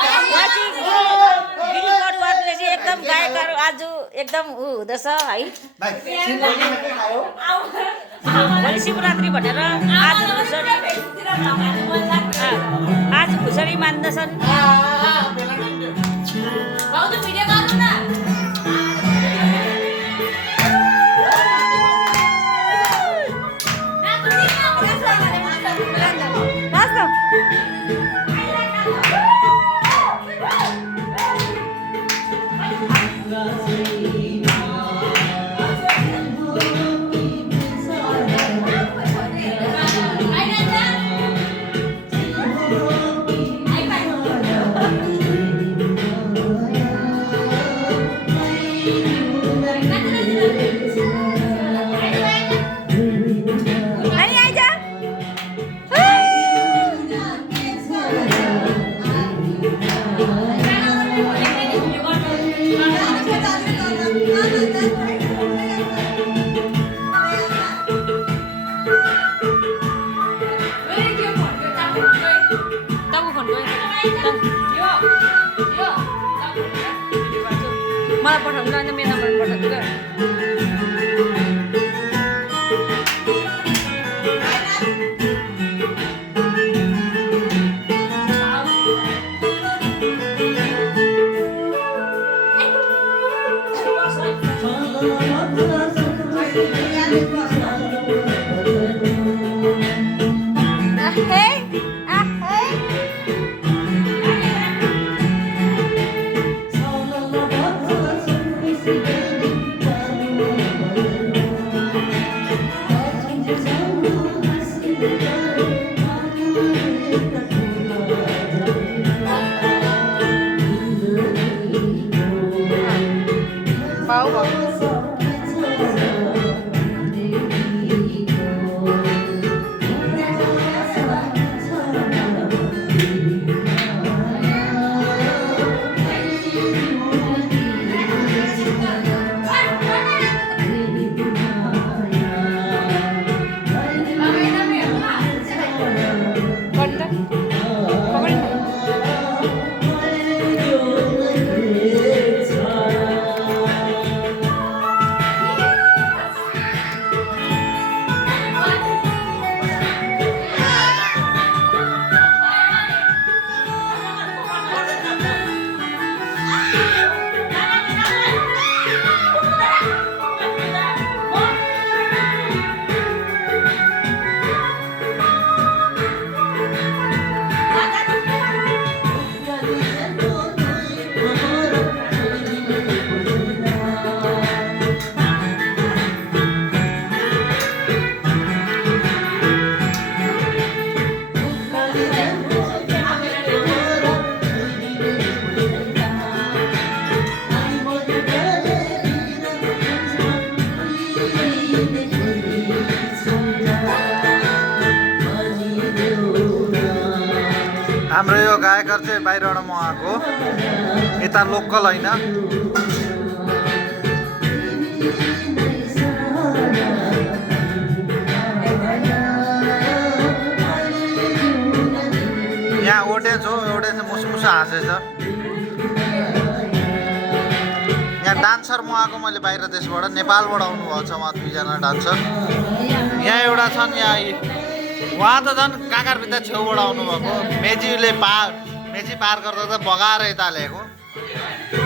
गिरी परिवारले चाहिँ एकदम गायकहरू आज एकदम हुँदैछ है भोलि शिवरात्रि भनेर आज खुसरी मान्दछन् मलाई पठाउनु अन्त मेरो नम्बर पठाउँछु ल हाम्रो यो गायकर चाहिँ बाहिरबाट मगाएको यता लोकल होइन यहाँ ओडेन्स हो ओडेन्स मुसमुस हाँसेछ यहाँ डान्सर मगाएको मैले बाहिर देशबाट नेपालबाट आउनुभएको छ उहाँ दुईजना डान्सर यहाँ एउटा छन् यहाँ उहाँ त झन् काँकारभित्र छेउबाट आउनुभएको मेची पार गर्दा त बगाएर यता ल्याएको